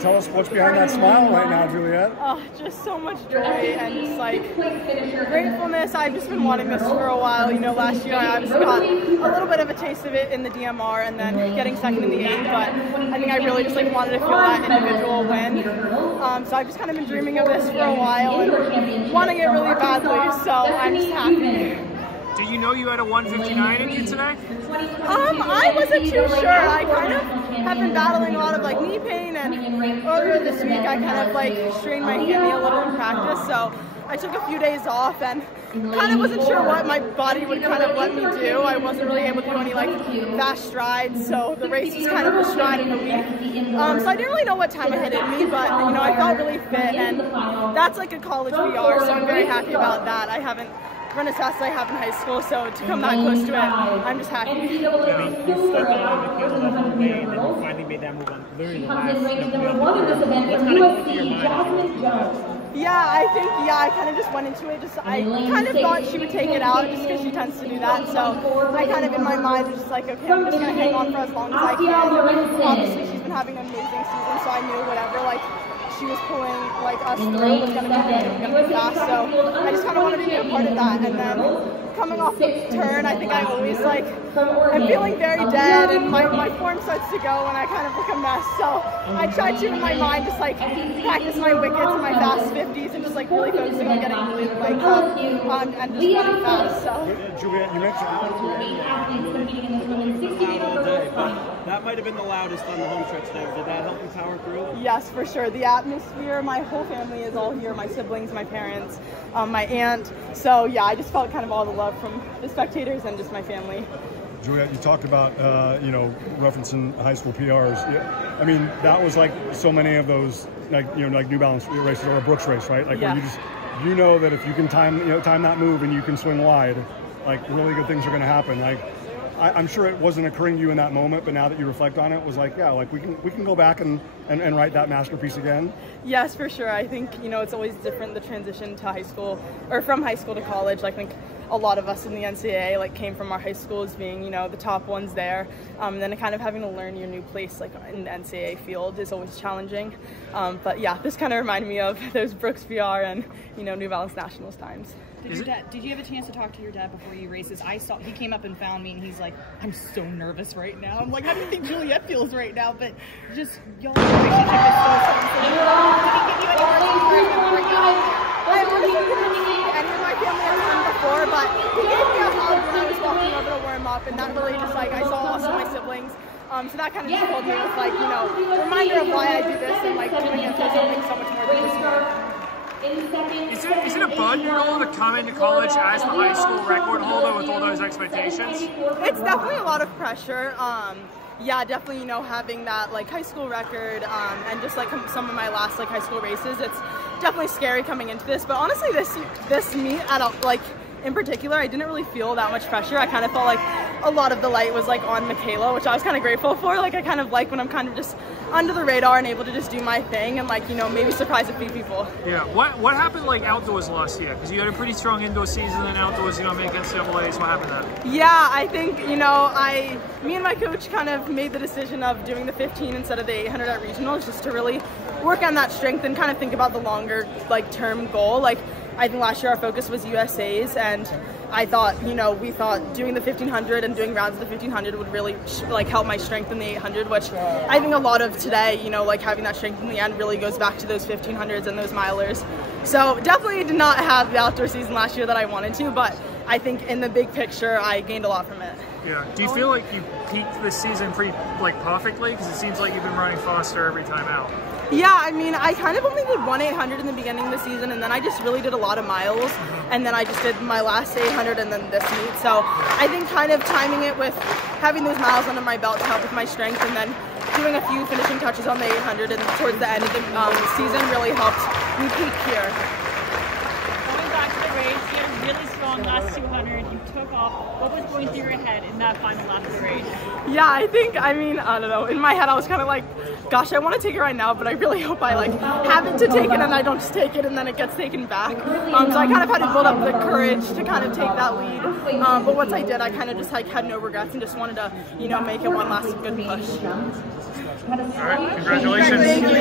Tell us what's behind that smile right now, Juliette. Oh, just so much joy and just like gratefulness. I've just been wanting this for a while. You know, last year I obviously got a little bit of a taste of it in the DMR and then getting second in the 8, but I think I really just like wanted to feel that individual win. So I've just kind of been dreaming of this for a while and wanting it really badly, so I'm just happy. Do you know you had a 159 in you today? I wasn't too sure. I kind of have been battling a lot of like knee pain, and earlier this week I kind of like strained my hammy a little in practice, so I took a few days off and kind of wasn't sure what my body would kind of let me do. I wasn't really able to do any like fast strides, so the race was kind of a stride in the week. So I didn't really know what time I had in me, but you know, I felt really fit, and that's like a college PR, so I'm very happy about that. I haven't run as fast as I have in high school, so to come that close to it, I'm just happy. I mean, you stepped on the Michaela last day, and then you finally made that move on literally the last. What's kind of going through your mind? Yeah, I think, I kind of just went into it. I kind of thought she would take it out just because she tends to do that. So I kind of, in my mind, was just like, okay, I'm just going to hang on for as long as I can. Obviously, she's been having an amazing season, so I knew whatever, like, she was pulling like us through was going to be fast, so I just kind of wanted to be a part of that. And then coming off the turn, I think I always like, I'm feeling very dead and my form starts to go and I kind of look a mess, so I tried to in my mind just like practice my wickets and my fast 50s and just like really focusing on getting really like up and just running fast. So Juliette, you mentioned all day, but that might have been the loudest on the home stretch there. Did that help you power through? Yes, for sure. The atmosphere, my whole family is all here, my siblings, my parents, my aunt. So yeah, I just felt kind of all the love from the spectators and just my family. Juliette, you talked about, you know, referencing high school PRs. I mean, that was like so many of those, like, you know, like New Balance races or a Brooks race, right? Like, where you just, you know that if you can time that move and you can swing wide, like, really good things are going to happen. Like, I'm sure it wasn't occurring to you in that moment, but now that you reflect on it, was like, yeah, like we can go back and write that masterpiece again. Yes, for sure. I think, you know, it's always different, the transition to high school, or from high school to college. I think a lot of us in the NCAA like came from our high schools being, you know, the top ones there, and then kind of having to learn your new place like in the NCAA field is always challenging. But yeah, this kind of reminded me of those Brooks PR and, you know, New Balance Nationals times. Did you have a chance to talk to your dad before you races? I saw he came up and found me and he's like, I'm so nervous right now. I'm like, how do you think Juliette feels right now? But just y'all relationship is so Did he give you any words of encouragement? I honestly didn't see any of my family I've done before, but he gave me a hug when I was walking over to warm up, and that really just like, I saw also my siblings. So that kind of just told me, it was like, you know, reminder of why I do this and like doing it for something so much more than just me. Is it a burden at all to come into college as the high school record holder with all those expectations? It's definitely a lot of pressure. Yeah, definitely, you know, having that like high school record and just like some of my last like high school races, it's definitely scary coming into this. But honestly, this meet like in particular, I didn't really feel that much pressure. I kind of felt like a lot of the light was like on Michaela, which I was kind of grateful for. Like I kind of like when I'm kind of just under the radar and able to just do my thing and like, you know, maybe surprise a few people. Yeah, what happened like outdoors last year? Because you had a pretty strong indoor season and outdoors, you know, making NCAAs. What happened there? Yeah, I think, you know, me and my coach kind of made the decision of doing the 15 instead of the 800 at regionals just to really work on that strength and kind of think about the longer like term goal. Like I think last year our focus was USA's, and I thought, you know, we thought doing the 1500 and doing rounds of the 1500 would really like help my strength in the 800, which I think a lot of today, you know, like having that strength in the end really goes back to those 1500s and those milers. So definitely did not have the outdoor season last year that I wanted to, but I think in the big picture I gained a lot from it. Yeah. Do you feel like you peaked this season pretty like perfectly? Because it seems like you've been running faster every time out. Yeah, I mean, I kind of only did 1 800 in the beginning of the season, and then I just really did a lot of miles, and then I just did my last 800 and then this meet. So I think kind of timing it with having those miles under my belt to help with my strength, and then doing a few finishing touches on the 800 and towards the end of the season really helped me peak here. Going back to the race, you had a really strong last 200. You took off. What was going through your head in that final lap of the race? Yeah, I think, I mean, I don't know. In my head, I was kind of like, gosh, I want to take it right now, but I really hope I like have it to take it and I don't just take it and then it gets taken back. So I kind of had to build up the courage to kind of take that lead. But once I did, I kind of just like had no regrets and just wanted to, you know, make it one last good push. All right, congratulations. Thank you.